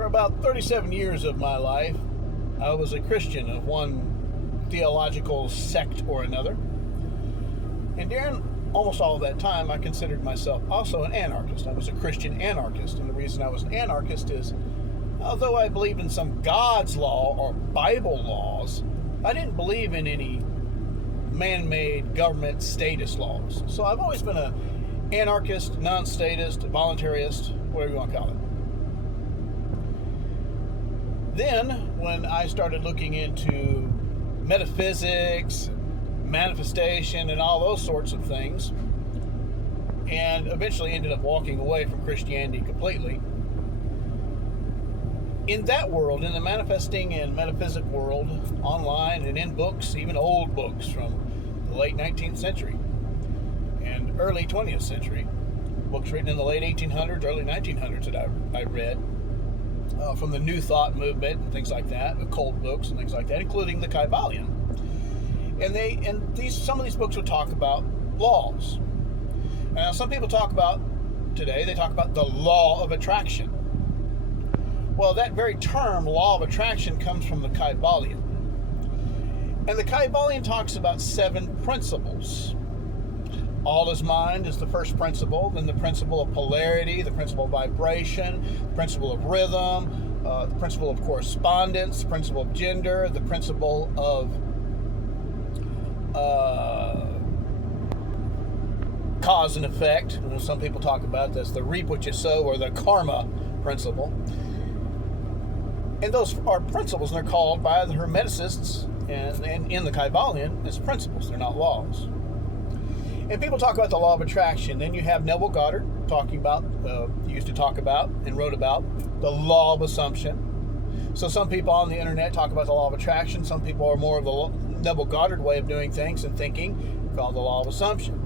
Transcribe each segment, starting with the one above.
For about 37 years of my life, I was a Christian of one theological sect or another. And during almost all of that time, I considered myself also an anarchist. I was a Christian anarchist. And the reason I was an anarchist is, although I believed in some God's law or Bible laws, I didn't believe in any man-made government statist laws. So I've always been an anarchist, non-statist, voluntarist, whatever you want to call it. Then, when I started looking into metaphysics, manifestation, and all those sorts of things, and eventually ended up walking away from Christianity completely, in that world, in the manifesting and metaphysic world, online and in books, even old books from the late 19th century and early 20th century, books written in the late 1800s, early 1900s that I read, from the New Thought movement and things like that, occult books and things like that, including the Kybalion. And some of these books would talk about laws. Now, some people talk about today, they talk about the law of attraction. Well, that very term, law of attraction, comes from the Kybalion. And the Kybalion talks about 7 principles. All is mind is the first principle, then the principle of polarity, the principle of vibration, the principle of rhythm, the principle of correspondence, the principle of gender, the principle of cause and effect. Some people talk about this, the reap what you sow, or the karma principle. And those are principles, and they're called by the Hermeticists and in the Kybalion as principles. They're not laws. And people talk about the law of attraction. Then you have Neville Goddard talking about, used to talk about and wrote about the law of assumption. So some people on the internet talk about the law of attraction. Some people are more of the Neville Goddard way of doing things and thinking, called the law of assumption.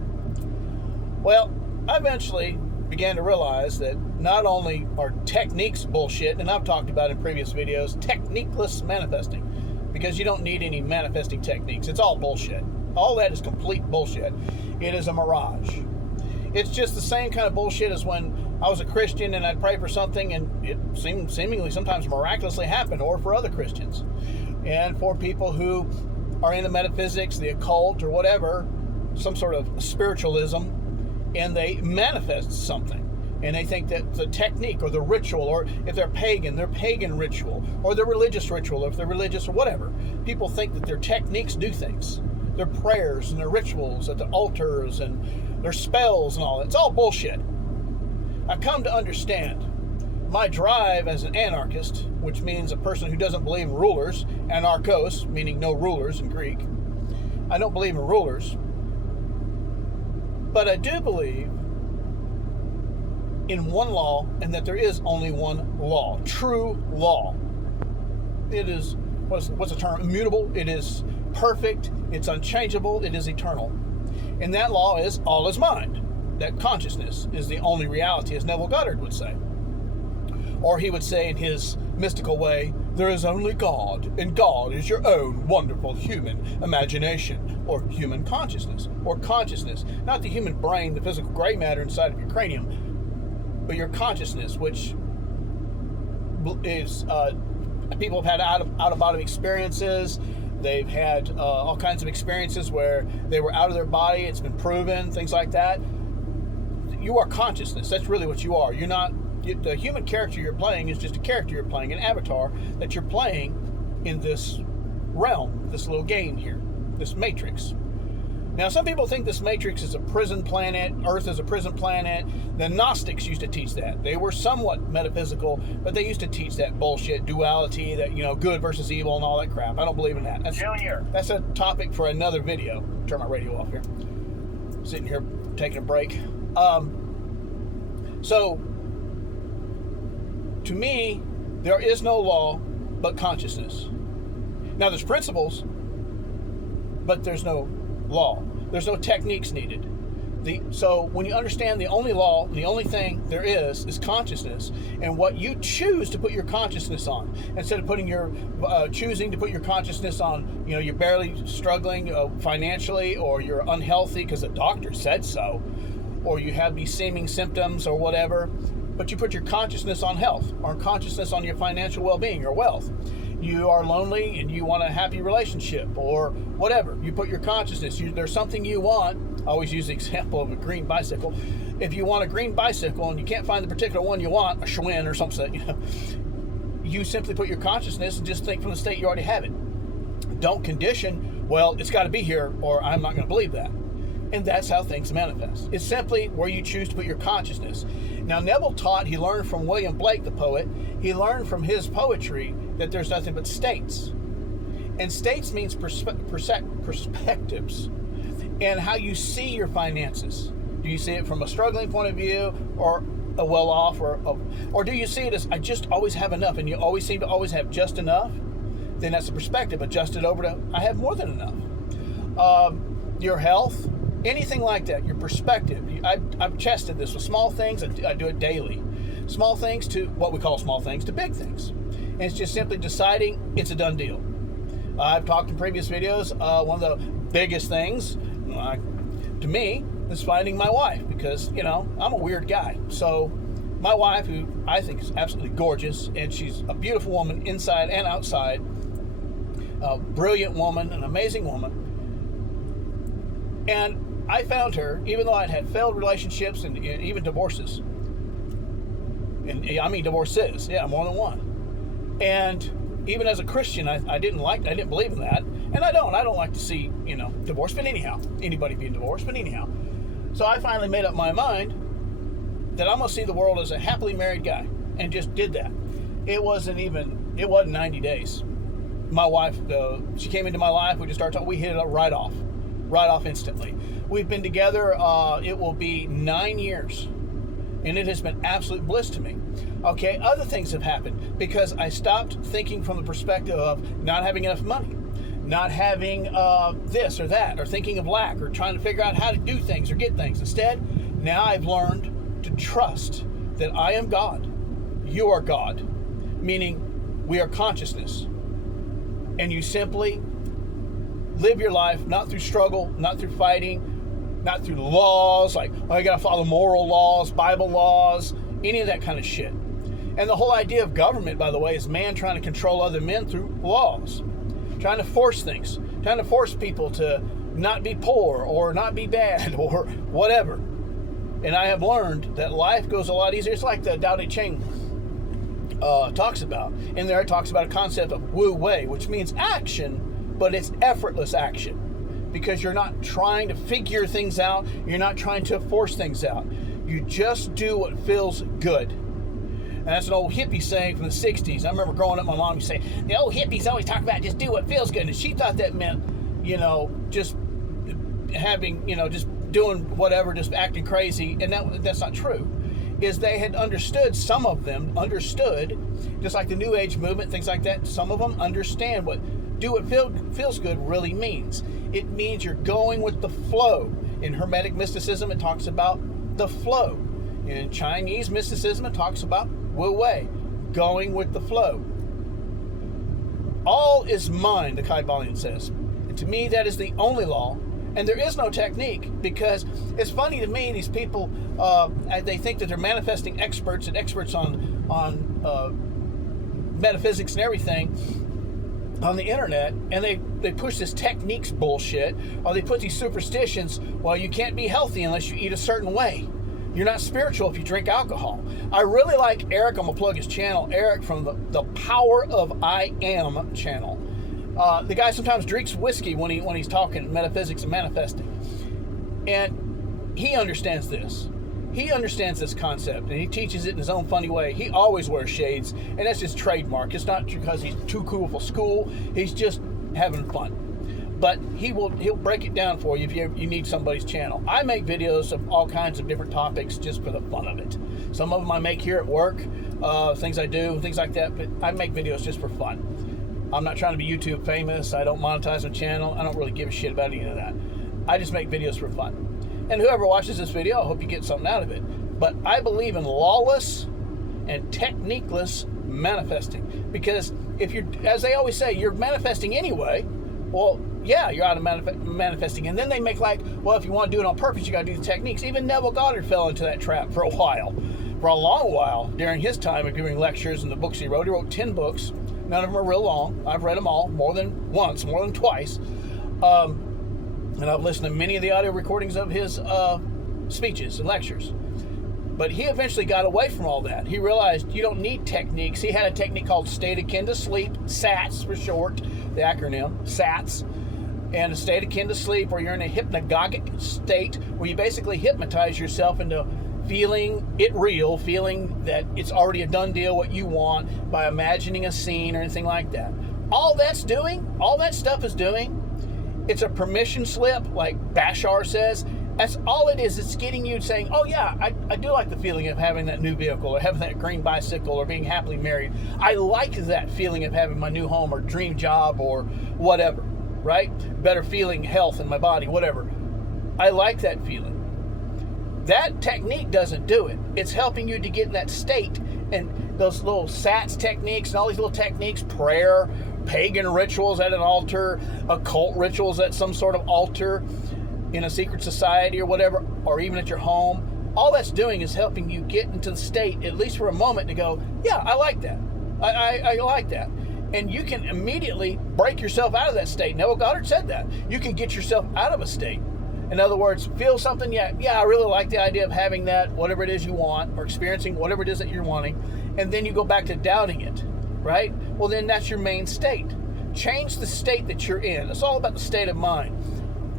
Well, I eventually began to realize that not only are techniques bullshit, and I've talked about in previous videos, techniqueless manifesting, because you don't need any manifesting techniques. It's all bullshit. All that is complete bullshit. It is a mirage. It's just the same kind of bullshit as when I was a Christian and I'd pray for something and it seemingly sometimes miraculously happened, or for other Christians. And for people who are into metaphysics, the occult, or whatever, some sort of spiritualism, and they manifest something. And they think that the technique or the ritual, or if they're pagan, their pagan ritual, or their religious ritual, or if they're religious or whatever, people think that their techniques do things. Their prayers and their rituals at the altars and their spells and all that. It's all bullshit. I've come to understand my drive as an anarchist, which means a person who doesn't believe in rulers, anarchos, meaning no rulers in Greek. I don't believe in rulers, but I do believe in one law, and that there is only one law, true law. It is, what's the term? Immutable. It is perfect, it's unchangeable, it is eternal. And that law is all is mind. That consciousness is the only reality, as Neville Goddard would say. Or he would say in his mystical way, there is only God, and God is your own wonderful human imagination, or human consciousness, or consciousnness. Not the human brain, the physical gray matter inside of your cranium, but your consciousness, which is, people have had out-of-body experiences. They've had all kinds of experiences where they were out of their body. It's been proven, things like that. You are consciousness. That's really what you are. You're not, the human character you're playing is just a character you're playing, an avatar that you're playing in this realm, this little game here, this matrix. Now, some people think this matrix is a prison planet, Earth is a prison planet. The Gnostics used to teach that. They were somewhat metaphysical, but they used to teach that bullshit, duality, that, good versus evil and all that crap. I don't believe in that. That's a topic for another video. Turn my radio off here. Sitting here taking a break. So, to me, there is no law but consciousness. Now, there's principles, but there's no law. There's no techniques needed. So when you understand the only law, the only thing there is consciousness, and what you choose to put your consciousness on, instead of putting your choosing to put your consciousness on, you're barely struggling financially, or you're unhealthy because the doctor said so, or you have these seeming symptoms or whatever. but you put your consciousness on health, or consciousness on your financial well-being or wealth. You are lonely and you want a happy relationship or whatever. You put your consciousness, there's something you want. I always use the example of a green bicycle. If you want a green bicycle and you can't find the particular one you want, a Schwinn or something, you simply put your consciousness and just think from the state you already have it. Don't condition, well, it's got to be here or I'm not going to believe that. And that's how things manifest. It's simply where you choose to put your consciousness. Now, Neville taught, he learned from William Blake, the poet, he learned from his poetry that there's nothing but states. And states means perspectives and how you see your finances. Do you see it from a struggling point of view or a well-off, or do you see it as I just always have enough and you always seem to always have just enough? Then that's the perspective adjusted over to I have more than enough. Your health, anything like that, your perspective. I've tested this with small things. I do it daily. Small things to what we call small things to big things. And it's just simply deciding it's a done deal. I've talked in previous videos, one of the biggest things to me is finding my wife because, I'm a weird guy. So my wife, who I think is absolutely gorgeous, and she's a beautiful woman inside and outside, a brilliant woman, an amazing woman. And I found her, even though I'd had failed relationships and even divorces. And I mean divorces, more than one. And even as a Christian, I didn't believe in that. And I don't like to see, divorce, but anyhow, anybody being divorced, but anyhow. So I finally made up my mind that I'm going to see the world as a happily married guy, and just did that. It wasn't 90 days. My wife, she came into my life, we just started talking, we hit it up right off instantly. We've been together, it will be 9 years, and it has been absolute bliss to me. Okay, other things have happened because I stopped thinking from the perspective of not having enough money, not having this or that, or thinking of lack, or trying to figure out how to do things or get things. Instead, now I've learned to trust that I am God, you are God, meaning we are consciousness, and you simply live your life not through struggle, not through fighting, not through laws, like, I gotta follow moral laws, Bible laws, any of that kind of shit. And the whole idea of government, by the way, is man trying to control other men through laws, trying to force things, trying to force people to not be poor or not be bad or whatever. And I have learned that life goes a lot easier. It's like the Tao Te Ching talks about. In there it talks about a concept of Wu Wei, which means action, but it's effortless action. Because you're not trying to figure things out. You're not trying to force things out. You just do what feels good. And that's an old hippie saying from the 60s. I remember growing up, my mom used to say, the old hippies always talk about just do what feels good. And she thought that meant, just having, just doing whatever, just acting crazy. And that's not true. Is they had understood, some of them understood, just like the New Age movement, things like that, some of them understand what do what feels good really means. It means you're going with the flow. In Hermetic mysticism, it talks about the flow. In Chinese mysticism, it talks about Wu Wei, going with the flow. All is mind, the Kybalion says. And to me, that is the only law. And there is no technique, because it's funny to me, these people, they think that they're manifesting experts and experts on metaphysics and everything on the internet, and they push this techniques bullshit, or they put these superstitions, well, you can't be healthy unless you eat a certain way. You're not spiritual if you drink alcohol. I really like Eric. I'm going to plug his channel. Eric from the Power of I Am channel. The guy sometimes drinks whiskey when he's talking metaphysics and manifesting. And he understands this. He understands this concept, and he teaches it in his own funny way. He always wears shades, and that's his trademark. It's not because he's too cool for school. He's just having fun. But he'll break it down for you if you need somebody's channel. I make videos of all kinds of different topics just for the fun of it. Some of them I make here at work, things I do, things like that, but I make videos just for fun. I'm not trying to be YouTube famous. I don't monetize my channel. I don't really give a shit about any of that. I just make videos for fun. And whoever watches this video, I hope you get something out of it. But I believe in lawless and techniqueless manifesting. Because if you're, as they always say, you're manifesting anyway, well, yeah, you're out of manifesting. And then they make like, well, if you want to do it on purpose, you got to do the techniques. Even Neville Goddard fell into that trap for a while. for a long while during his time of giving lectures and the books he wrote. He wrote 10 books. None of them are real long. I've read them all more than once, more than twice. And I've listened to many of the audio recordings of his speeches and lectures. But he eventually got away from all that. He realized you don't need techniques. He had a technique called state akin to sleep, SATS for short, the acronym, SATS. And a state akin to sleep, where you're in a hypnagogic state where you basically hypnotize yourself into feeling it real, feeling that it's already a done deal, what you want, by imagining a scene or anything like that. All that stuff is doing, it's a permission slip, like Bashar says. That's all it is. It's getting you saying, oh yeah, I do like the feeling of having that new vehicle or having that green bicycle or being happily married. I like that feeling of having my new home or dream job or whatever, right? Better feeling, health in my body, whatever. I like that feeling. That technique doesn't do it. It's helping you to get in that state. And those little SATS techniques and all these little techniques, prayer, pagan rituals at an altar, occult rituals at some sort of altar in a secret society or whatever, or even at your home, all that's doing is helping you get into the state, at least for a moment, to go, yeah, I like that. I like that. And you can immediately break yourself out of that state. Neville Goddard said that. You can get yourself out of a state. In other words, feel something, yeah, I really like the idea of having that, whatever it is you want, or experiencing whatever it is that you're wanting, and then you go back to doubting it, right? Well, then that's your main state. Change the state that you're in. It's all about the state of mind.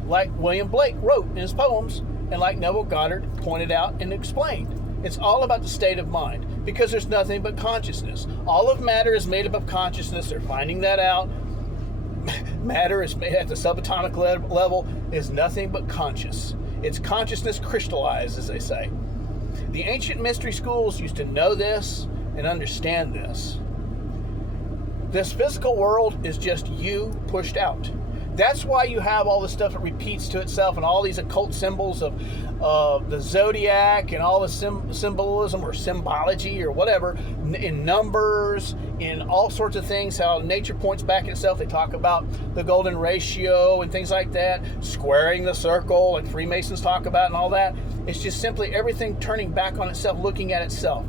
Like William Blake wrote in his poems, and like Neville Goddard pointed out and explained. It's all about the state of mind, because there's nothing but consciousness. All of matter is made up of consciousness. They're finding that out. Matter is made at the subatomic level is nothing but conscious. It's consciousness crystallized, as they say. The ancient mystery schools used to know this and understand this. This physical world is just you pushed out. That's why you have all the stuff that repeats to itself and all these occult symbols of the zodiac and all the symbolism or symbology or whatever in numbers, in all sorts of things, how nature points back at itself. They talk about the golden ratio and things like that, squaring the circle like Freemasons talk about and all that. It's just simply everything turning back on itself, looking at itself.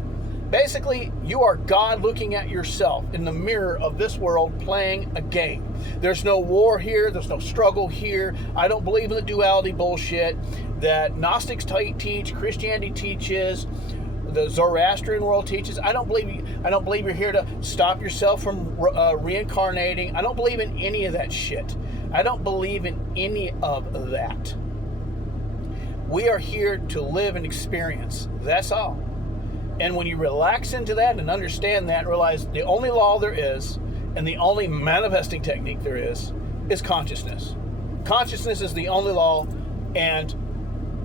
Basically, you are God looking at yourself in the mirror of this world playing a game. There's no war here. There's no struggle here. I don't believe in the duality bullshit that Gnostics teach, Christianity teaches, the Zoroastrian world teaches. I don't believe you're here to stop yourself from reincarnating. I don't believe in any of that shit. I don't believe in any of that. We are here to live and experience. That's all. And when you relax into that and understand that, realize the only law there is and the only manifesting technique there is consciousness. Consciousness is the only law, and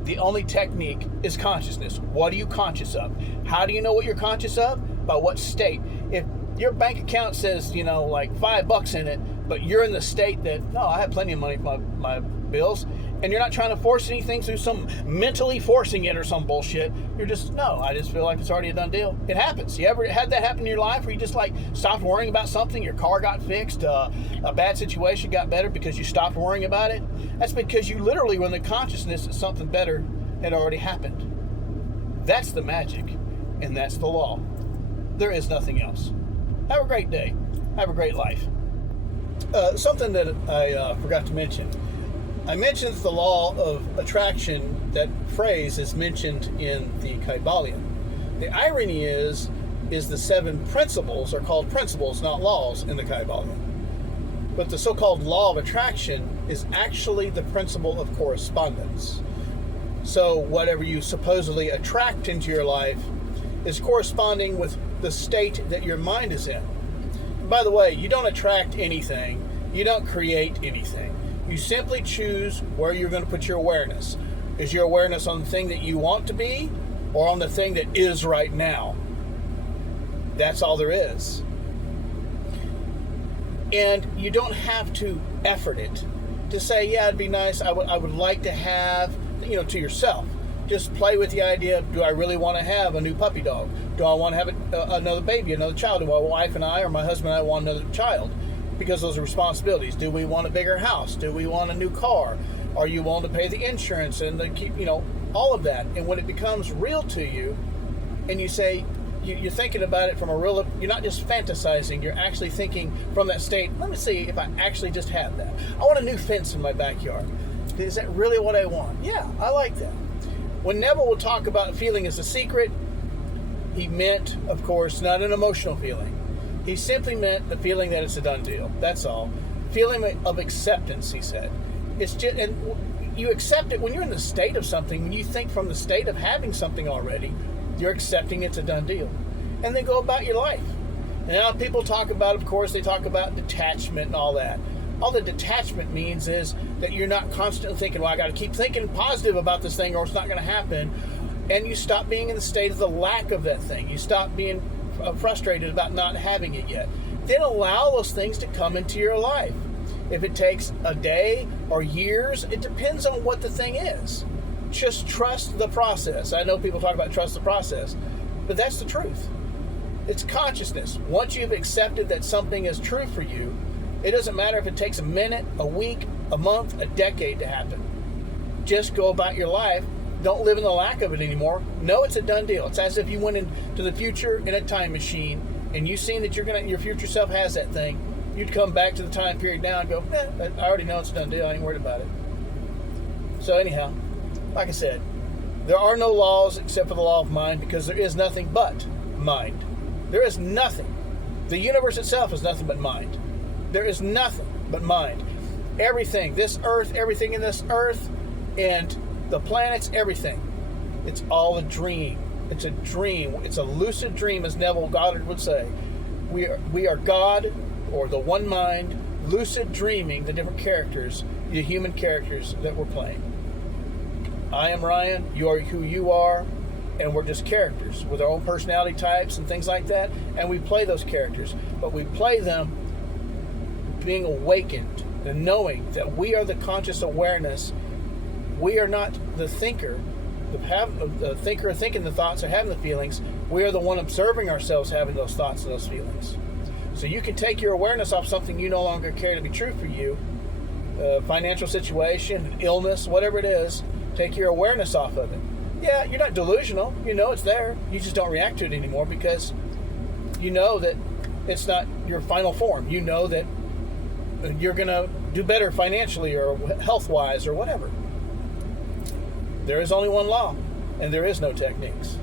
the only technique is consciousness. What are you conscious of? How do you know what you're conscious of? By what state? If your bank account says, like $5 in it, but you're in the state that, no, I have plenty of money for my bills, and you're not trying to force anything through some mentally forcing it or some bullshit. You're just, no, I just feel like it's already a done deal. It happens. You ever had that happen in your life where you just stopped worrying about something, your car got fixed, a bad situation got better because you stopped worrying about it? That's because you literally were in the consciousness that something better had already happened. That's the magic, and that's the law. There is nothing else. Have a great day. Have a great life. Something that I forgot to mention. I mentioned the law of attraction. That phrase is mentioned in the Kybalion. The irony is the 7 principles are called principles, not laws, in the Kybalion. But the so-called law of attraction is actually the principle of correspondence. So whatever you supposedly attract into your life is corresponding with the state that your mind is in. By the way, you don't attract anything. You don't create anything. You simply choose where you're going to put your awareness. Is your awareness on the thing that you want to be, or on the thing that is right now? That's all there is. And you don't have to effort it to say, yeah, it'd be nice, I would like to have, to yourself. Just play with the idea of, do I really want to have a new puppy dog? Do I want to have another baby, another child? Do my wife and I or my husband and I want another child? Because those are responsibilities. Do we want a bigger house? Do we want a new car? Are you willing to pay the insurance and the keep, all of that? And when it becomes real to you, and you say, you're thinking about it from a real, you're not just fantasizing, you're actually thinking from that state, let me see if I actually just have that. I want a new fence in my backyard. Is that really what I want? Yeah, I like that. When Neville would talk about feeling as a secret, he meant, of course, not an emotional feeling. He simply meant the feeling that it's a done deal. That's all. Feeling of acceptance, he said. It's just, and you accept it when you're in the state of something, when you think from the state of having something already, you're accepting it's a done deal. And then go about your life. And now people talk about, of course, they talk about detachment and all that. All the detachment means is that you're not constantly thinking, well, I got to keep thinking positive about this thing or it's not going to happen. And you stop being in the state of the lack of that thing. You stop being frustrated about not having it yet. Then allow those things to come into your life. If it takes a day or years, it depends on what the thing is. Just trust the process. I know people talk about trust the process, but that's the truth. It's consciousness. Once you've accepted that something is true for you, it doesn't matter if it takes a minute, a week, a month, a decade to happen. Just go about your life. Don't live in the lack of it anymore. No, it's a done deal. It's as if you went into the future in a time machine and you seen that your future self has that thing. You'd come back to the time period now and go, I already know it's a done deal. I ain't worried about it. So anyhow, like I said, there are no laws except for the law of mind because there is nothing but mind. There is nothing. The universe itself is nothing but mind. There is nothing but mind. Everything, this earth, everything in this earth, and the planets, everything. It's all a dream. It's a dream. It's a lucid dream, as Neville Goddard would say. We are God, or the one mind, lucid dreaming the different characters, the human characters that we're playing. I am Ryan. You are who you are. And we're just characters with our own personality types and things like that. And we play those characters. But we play them being awakened and knowing that we are the conscious awareness. We are not the thinker, the thinker thinking the thoughts or having the feelings. We are the one observing ourselves having those thoughts and those feelings. So you can take your awareness off something you no longer care to be true for you, financial situation, illness, whatever it is, take your awareness off of it. Yeah, you're not delusional. You know it's there. You just don't react to it anymore because you know that it's not your final form. You know that you're going to do better financially or health-wise or whatever. There is only one law, and there is no techniques.